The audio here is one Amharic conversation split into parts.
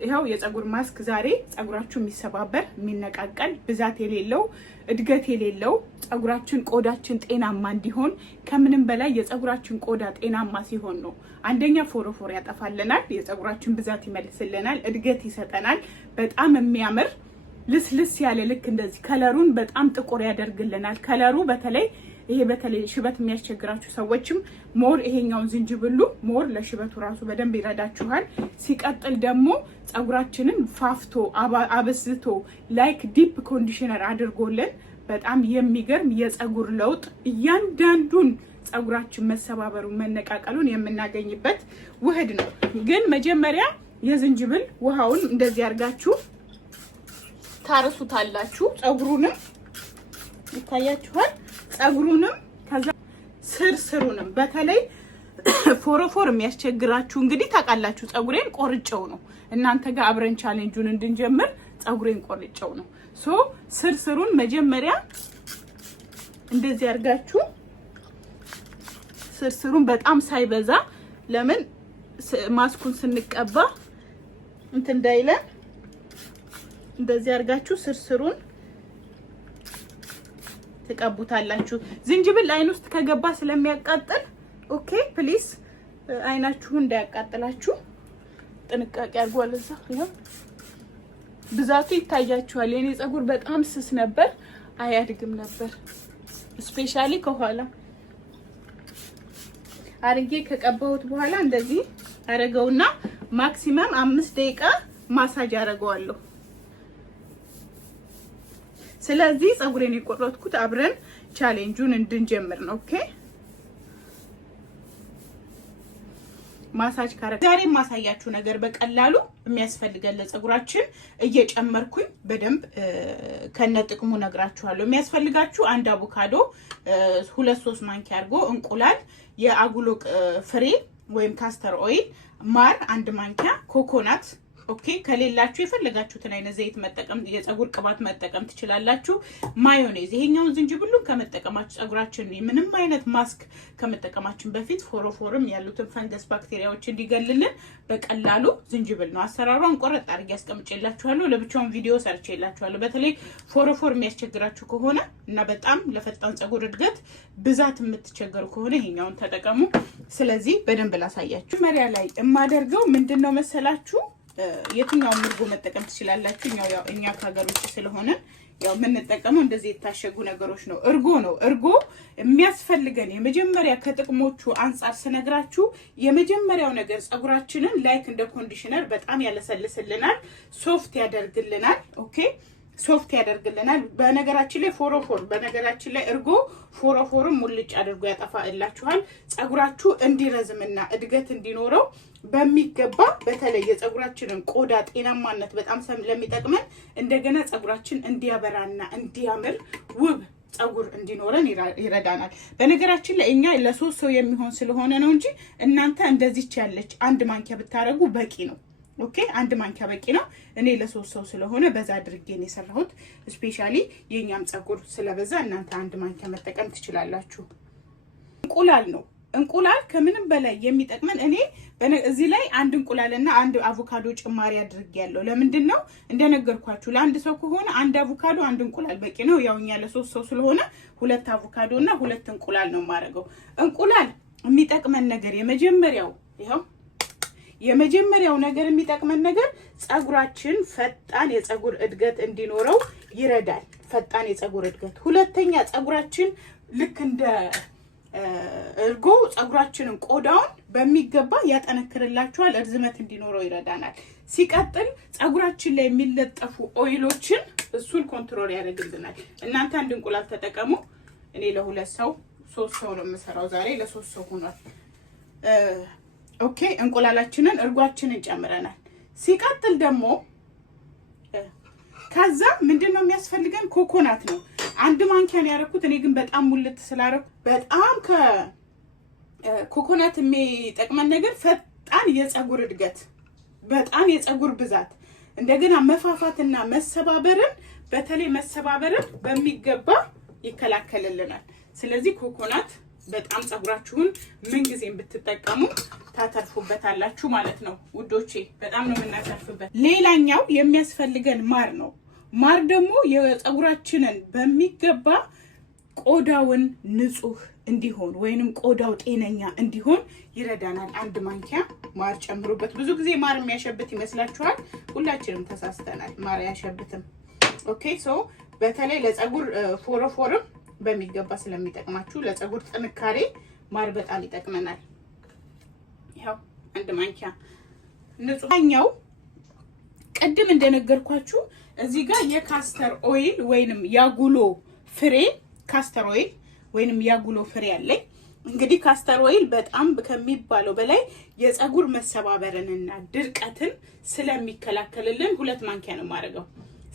ይሄው የፀጉር ማስክ ዛሬ ፀጉራችሁ የሚሰባበር የሚነቃቀል ብዛት የሌለው እድገት የሌለው ፀጉራችን ቆዳችን ጤናማ እንዲሆን ከምንም በላይ የፀጉራችን ቆዳ ጤናማ ሲሆን ነው። አንደኛ ፎሮፎር ያጠፋልናል፣ የፀጉራችን ብዛት ይመልስልናል፣ እድገት ይሰጠናል። በጣም የሚያምር ልስልስ ያለ ልክ እንደዚህ ከለሩን በጣም ጥቁር ያደርግልናል። ከለሩ በተለይ ሽበት የሚያስቸግራችሁ ሰዎችም ሞር ይሄኛውን ዝንጅብሉ ሞር ለሽበቱ ራሱ በደንብ ይረዳችኋል። ሲቀጥል ደግሞ ፀጉራችንን ፋፍቶ አበስቶ ላይክ ዲፕ ኮንዲሽነር አድርጎልን በጣም የሚገርም የፀጉር ለውጥ እያንዳንዱን ፀጉራችን መሰባበሩን መነቃቀሉን የምናገኝበት ውህድ ነው። ግን መጀመሪያ የዝንጅብል ውሃውን እንደዚህ አድርጋችሁ ታርሱታላችሁ። ፀጉሩንም ይታያችኋል። ፀጉሩንም ከዛ ስርስሩንም በተለይ ፎሮፎር የሚያስቸግራችሁ እንግዲህ ታውቃላችሁ። ፀጉሬን ቆርጬው ነው እናንተ ጋር አብረን ቻሌንጁን እንድንጀምር ፀጉሬን ቆርጬው ነው። ስርስሩን መጀመሪያ እንደዚህ አድርጋችሁ ስርስሩን በጣም ሳይበዛ ለምን ማስኩን ስንቀባ እንትን እንዳይለን እንደዚህ አድርጋችሁ ስርስሩን ተቀቡታላችሁ። ዝንጅብል አይን ውስጥ ከገባ ስለሚያቃጥል ኦኬ ፕሊስ አይናችሁ እንዳያቃጥላችሁ ጥንቃቄ አድርጉ። አለዛ ይሄው ብዛቱ ይታያችኋል። የኔ ፀጉር በጣም ስስ ነበር፣ አያድግም ነበር። ስፔሻሊ ከኋላ አርጌ ከቀባሁት በኋላ እንደዚህ አረገውና ማክሲመም 5 ደቂቃ ማሳጅ አረጋዋለሁ። ስለዚህ ፀጉሬን የቆረጥኩት አብረን ቻሌንጁን እንድንጀምር ነው። ኦኬ ማሳጅ ካረግ ዛሬ ማሳያችሁ ነገር በቀላሉ የሚያስፈልገን ለፀጉራችን እየጨመርኩኝ በደንብ ከነጥቅሙ ነግራችኋለሁ። የሚያስፈልጋችሁ አንድ አቮካዶ 2-3 ማንኪያ አድርጎ እንቁላል፣ የአጉሎ ፍሬ ወይም ካስተር ኦይል፣ ማር 1 ማንኪያ፣ ኮኮናት ኦኬ ከሌላችሁ የፈለጋችሁትን አይነት ዘይት መጠቀም የፀጉር ቅባት መጠቀም ትችላላችሁ። ማዮኔዝ ይሄኛውን ዝንጅብሉን ከመጠቀማችሁ ፀጉራችን ምንም አይነት ማስክ ከመጠቀማችን በፊት ፎሮፎርም ያሉትን ፈንገስ ባክቴሪያዎች እንዲገልልን በቀላሉ ዝንጅብል ነው። አሰራሩን ቆረጥ አድርጌ አስቀምጬላችኋለሁ። ለብቻውን ቪዲዮ ሰርቼላችኋለሁ። በተለይ ፎሮፎር የሚያስቸግራችሁ ከሆነ እና በጣም ለፈጣን ፀጉር እድገት ብዛት የምትቸገሩ ከሆነ ይሄኛውን ተጠቀሙ። ስለዚህ በደንብ ላሳያችሁ። መሪያ ላይ የማደርገው ምንድነው መሰላችሁ? የትኛውን ምርጎ መጠቀም ትችላላችሁ። ያው እኛ ከሀገር ውጭ ስለሆነ ያው የምንጠቀመው እንደዚህ የታሸጉ ነገሮች ነው። እርጎ ነው። እርጎ የሚያስፈልገን የመጀመሪያ ከጥቅሞቹ አንፃር ስነግራችሁ የመጀመሪያው ነገር ፀጉራችንን ላይክ እንደ ኮንዲሽነር በጣም ያለሰልስልናል፣ ሶፍት ያደርግልናል። ኦኬ ሶፍት ያደርግልናል። በነገራችን ላይ በነገራችን ላይ እርጎ ፎሮፎርን ሙልጭ አድርጎ ያጠፋላችኋል። ፀጉራችሁ እንዲረዝምና እድገት እንዲኖረው በሚገባ በተለይ የፀጉራችንን ቆዳ ጤናማነት በጣም ለሚጠቅመን እንደገና ፀጉራችን እንዲያበራና እንዲያምር ውብ ፀጉር እንዲኖረን ይረዳናል። በነገራችን ላይ እኛ ለ3 ሰው የሚሆን ስለሆነ ነው እንጂ እናንተ እንደዚች ያለች 1 ማንኪያ ብታረጉ በቂ ነው። ኦኬ 1 ማንኪያ በቂ ነው። እኔ ለ3 ሰው ስለሆነ በዛ አድርጌ ነው የሰራሁት። ስፔሻሊ የኛም ፀጉር ስለበዛ እናንተ 1 ማንኪያ መጠቀም ትችላላችሁ። እንቁላል ነው። እንቁላል ከምንም በላይ የሚጠቅመን እኔ እዚህ ላይ 1 እንቁላልና 1 አቮካዶ ጭማሪ አድርጌያለሁ። ለምንድን ነው እንደነገርኳችሁ ለአንድ ሰው ከሆነ 1 አቮካዶ 1 እንቁላል በቂ ነው። ያውኛ ለ3 ሰው ስለሆነ 2 አቮካዶና 2 እንቁላል ነው ማረገው። እንቁላል የሚጠቅመን ነገር የመጀመሪያው ነገር የሚጠቅመን ነገር ፀጉራችን ፈጣን የፀጉር እድገት እንዲኖረው ይረዳል። ፈጣን የፀጉር እድገት። ሁለተኛ ፀጉራችን ልክ እንደ እርጎ ፀጉራችንን ቆዳውን በሚገባ ያጠነክርላችኋል፣ እርዝመት እንዲኖረው ይረዳናል። ሲቀጥል ፀጉራችን ላይ የሚለጠፉ ኦይሎችን እሱን ኮንትሮል ያደርግልናል። እናንተ 1 እንቁላል ተጠቀሙ። እኔ ለ2 ሰው 3 ሰው ነው የምሰራው። ዛሬ ለ3 ሰው ሆኗል። ኦኬ እንቁላላችንን እርጓችንን ጨምረናል። ሲቀጥል ደግሞ ከዛ ምንድነው የሚያስፈልገን? ኮኮናት ነው። 1 ማንኪያን ያረኩት እኔ ግን በጣም ሙልት ስላረኩ በጣም ከኮኮናት የሚጠቅመን ነገር ፈጣን የፀጉር እድገት፣ በጣም የፀጉር ብዛት፣ እንደገና መፋፋትና መሰባበርን በተለይ መሰባበርን በሚገባ ይከላከልልናል። ስለዚህ ኮኮናት በጣም ፀጉራችሁን ምን ጊዜም ብትጠቀሙ ታተርፉበታላችሁ ማለት ነው ውዶቼ። በጣም ነው የምናተርፍበት። ሌላኛው የሚያስፈልገን ማር ነው። ማር ደግሞ የፀጉራችንን በሚገባ ቆዳውን ንጹህ እንዲሆን ወይንም ቆዳው ጤነኛ እንዲሆን ይረዳናል። 1 ማንኪያ ማር ጨምሩበት። ብዙ ጊዜ ማር የሚያሸብት ይመስላችኋል? ሁላችንም ተሳስተናል። ማር አያሸብትም። ኦኬ ሶ በተለይ ለፀጉር ፎረፎርም በሚገባ ስለሚጠቅማችሁ ለፀጉር ጥንካሬ ማር በጣም ይጠቅመናል። ያው 1 ማንኪያ ንጹህኛው ቅድም እንደነገርኳችሁ እዚህ ጋር የካስተር ኦይል ወይንም ያጉሎ ፍሬ ካስተር ኦይል ወይንም ያጉሎ ፍሬ አለኝ። እንግዲህ ካስተር ኦይል በጣም ከሚባለው በላይ የፀጉር መሰባበርንና ድርቀትን ስለሚከላከልልን 2 ማንኪያ ነው ማድረገው።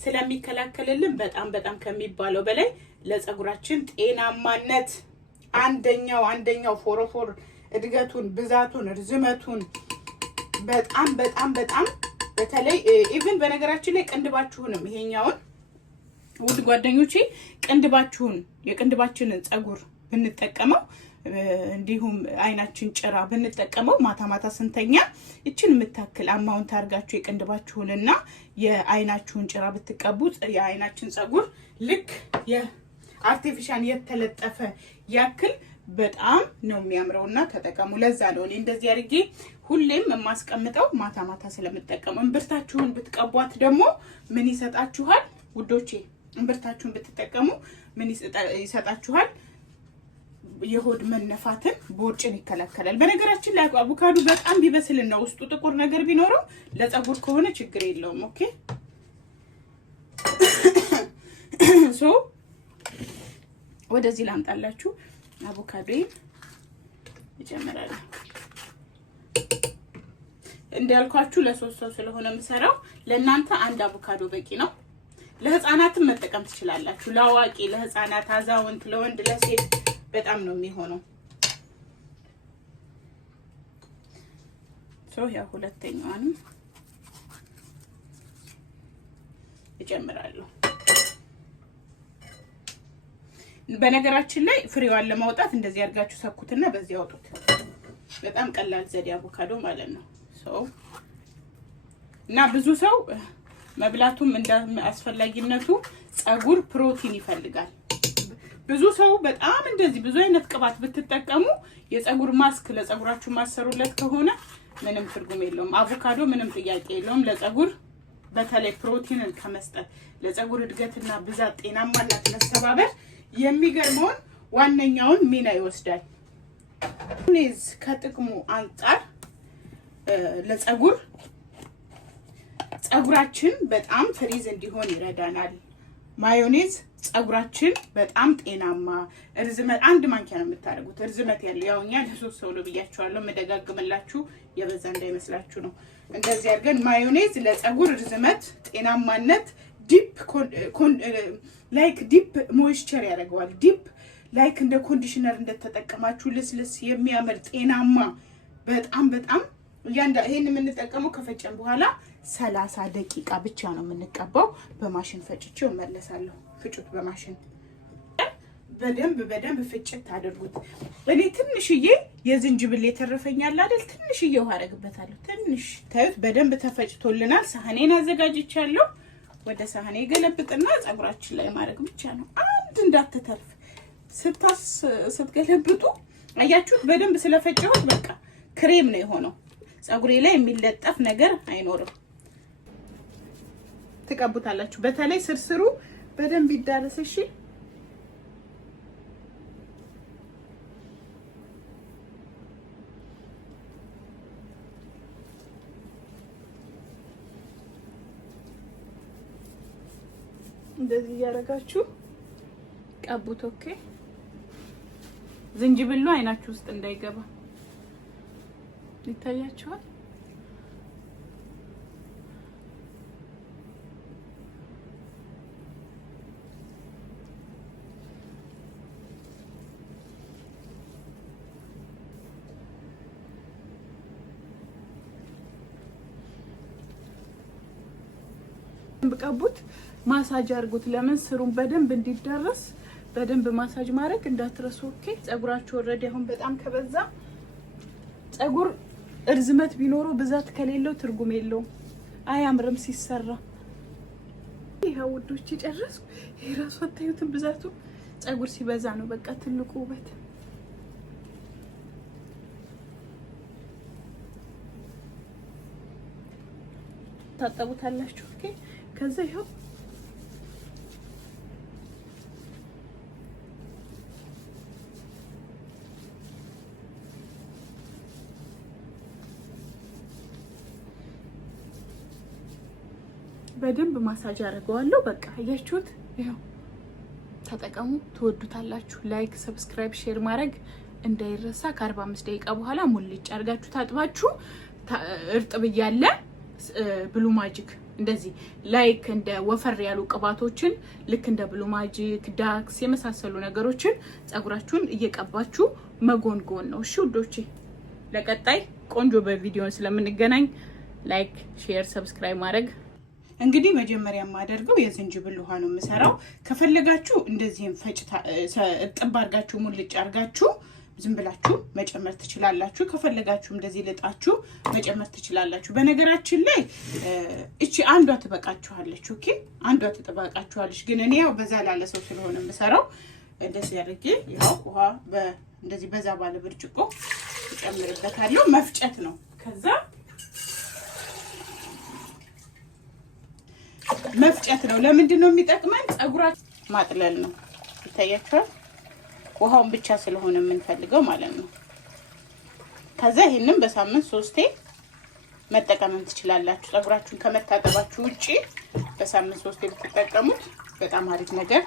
ስለሚከላከልልን በጣም ከሚባለው በላይ ለፀጉራችን ጤናማነት አንደኛው ፎረፎር እድገቱን፣ ብዛቱን፣ ርዝመቱን በጣም በተለይ ኢቭን በነገራችን ላይ ቅንድባችሁንም ይሄኛውን ውድ ጓደኞቼ የቅንድባችንን ፀጉር ብንጠቀመው እንዲሁም አይናችን ጭራ ብንጠቀመው ማታ ስንተኛ እችን የምታክል አማውንት አድርጋችሁ የቅንድባችሁንና የአይናችሁን ጭራ ብትቀቡት የአይናችን ፀጉር ልክ የአርቲፊሻል የተለጠፈ ያክል በጣም ነው የሚያምረውና ተጠቀሙ። ለዛ ነው እኔ እንደዚህ አድርጌ ሁሌም የማስቀምጠው ማታ ስለምጠቀሙ። እምብርታችሁን ብትቀቧት ደግሞ ምን ይሰጣችኋል ውዶቼ? እምብርታችሁን ብትጠቀሙ ምን ይሰጣችኋል? የሆድ መነፋትን፣ ቦርጭን ይከላከላል። በነገራችን ላይ አቮካዶ በጣም ቢበስልና ውስጡ ጥቁር ነገር ቢኖረው ለፀጉር ከሆነ ችግር የለውም። ኦኬ ሶ ወደዚህ ላምጣላችሁ። አቮካዶን ይጨምራል። እንዳልኳችሁ ለ3 ሰው ስለሆነ የምሰራው ለእናንተ 1 አቮካዶ በቂ ነው። ለህፃናትም መጠቀም ትችላላችሁ። ለአዋቂ፣ ለህፃናት፣ አዛውንት፣ ለወንድ፣ ለሴት በጣም ነው የሚሆነው። ያ ሁለተኛዋንም እጨምራለሁ። በነገራችን ላይ ፍሬዋን ለማውጣት እንደዚህ አድርጋችሁ ሰኩትና በዚህ አውጡት። በጣም ቀላል ዘዴ አቮካዶ ማለት ነው። እና ብዙ ሰው መብላቱም እንደ አስፈላጊነቱ ፀጉር ፕሮቲን ይፈልጋል። ብዙ ሰው በጣም እንደዚህ ብዙ አይነት ቅባት ብትጠቀሙ የፀጉር ማስክ ለፀጉራችሁ ማሰሩለት ከሆነ ምንም ትርጉም የለውም። አቮካዶ ምንም ጥያቄ የለውም ለፀጉር በተለይ ፕሮቲንን ከመስጠት ለፀጉር እድገትና ብዛት ጤናማነት መሰባበር የሚገርመውን ዋነኛውን ሚና ይወስዳል። ማዮኔዝ ከጥቅሙ አንፃር ፀጉራችን በጣም ፍሪዝ እንዲሆን ይረዳናል። ማዮኔዝ ፀጉራችን በጣም ጤናማ ርዝመት 1 ማንኪያ ነው የምታደርጉት። ርዝመት ያለው ያውኛ ለ3 ሰው ነው ብያችኋለሁ። መደጋግምላችሁ የበዛ እንዳይመስላችሁ ነው። እንደዚህ አድርገን ማዮኔዝ ለፀጉር ርዝመት ጤናማነት ዲፕ ሞይስቸር ያደርገዋል። ዲፕ ላይክ እንደ ኮንዲሽነር እንደተጠቀማችሁ ልስልስ የሚያምር ጤናማ በጣም ይሄን የምንጠቀመው ከፈጨን በኋላ 30 ደቂቃ ብቻ ነው የምንቀባው። በማሽን ፈጭቼው መለሳለሁ። ፍጩት በማሽን በደንብ ፍጭት አድርጉት። እኔ ትንሽዬ የዝንጅብል የተረፈኛል አይደል? ትንሽዬ ውሃ አደርግበታለሁ። ትንሽ ታዩት። በደንብ ተፈጭቶልናል። ሳህኔን አዘጋጅቻለሁ። ወደ ሳህኔ ገለብጥና ፀጉራችን ላይ ማድረግ ብቻ ነው። አንድ እንዳትተርፍ ስትገለብጡ አያችሁት? በደንብ ስለፈጨሁት በቃ ክሬም ነው የሆነው። ፀጉሬ ላይ የሚለጠፍ ነገር አይኖርም። ትቀቡታላችሁ። በተለይ ስርስሩ በደንብ ይዳረስ። እሺ እንደዚህ ያደርጋችሁ ቀቡት። ኦኬ ዝንጅብሉ አይናችሁ ውስጥ እንዳይገባ ይታያችኋል። ቀቡት። ማሳጅ አድርጉት። ለምን ስሩን በደንብ እንዲዳረስ በደንብ ማሳጅ ማድረግ እንዳትረሱ። ኦኬ ፀጉራችሁ ኦልሬዲ አሁን በጣም ከበዛ ፀጉር እርዝመት ቢኖረው ብዛት ከሌለው ትርጉም የለውም፣ አያምርም ሲሰራ። ይሄው ውዶች ጨረስኩ። ይሄ ራሱ አታዩትም ብዛቱ። ፀጉር ሲበዛ ነው በቃ ትልቁ ውበት። ታጠቡታላችሁ። ኦኬ ከዛ ይሄው በደንብ ማሳጅ አድርገዋለሁ። በቃ አያችሁት? ይሄው ተጠቀሙ፣ ትወዱታላችሁ። ላይክ፣ ሰብስክራይብ፣ ሼር ማድረግ እንዳይረሳ። ከ45 ደቂቃ በኋላ ሙልጭ አድርጋችሁ ታጥባችሁ እርጥብ እያለ ብሉ ማጂክ እንደዚህ ላይክ እንደ ወፈር ያሉ ቅባቶችን ልክ እንደ ብሉ ማጂክ፣ ዳክስ የመሳሰሉ ነገሮችን ፀጉራችሁን እየቀባችሁ መጎንጎን ነው። እሺ ውዶቼ፣ ለቀጣይ ቆንጆ በቪዲዮ ስለምንገናኝ ላይክ፣ ሼር፣ ሰብስክራይብ ማድረግ። እንግዲህ መጀመሪያ የማደርገው የዝንጅብል ውሃ ነው የምሰራው። ከፈለጋችሁ እንደዚህም ፈጭታ እጥብ አድርጋችሁ ሙልጭ አድርጋችሁ ዝም ብላችሁ መጨመር ትችላላችሁ። ከፈለጋችሁ እንደዚህ ልጣችሁ መጨመር ትችላላችሁ። በነገራችን ላይ እቺ አንዷ ትበቃችኋለች። ኦኬ አንዷ ትበቃችኋለች። ግን እኔ ያው በዛ ላለ ሰው ስለሆነ የምሰራው እንደዚህ አድርጌ ያው ውሃ እንደዚህ በዛ ባለ ብርጭቆ እጨምርበታለሁ። መፍጨት ነው። ከዛ መፍጨት ነው። ለምንድን ነው የሚጠቅመን? ፀጉራችን ማጥለል ነው። ይታያችኋል። ውሃውን ብቻ ስለሆነ የምንፈልገው ማለት ነው። ከዛ ይሄንን በሳምንት 3 መጠቀም ትችላላችሁ። ፀጉራችሁን ከመታጠባችሁ ውጪ በሳምንት 3 ብትጠቀሙት በጣም አሪፍ ነገር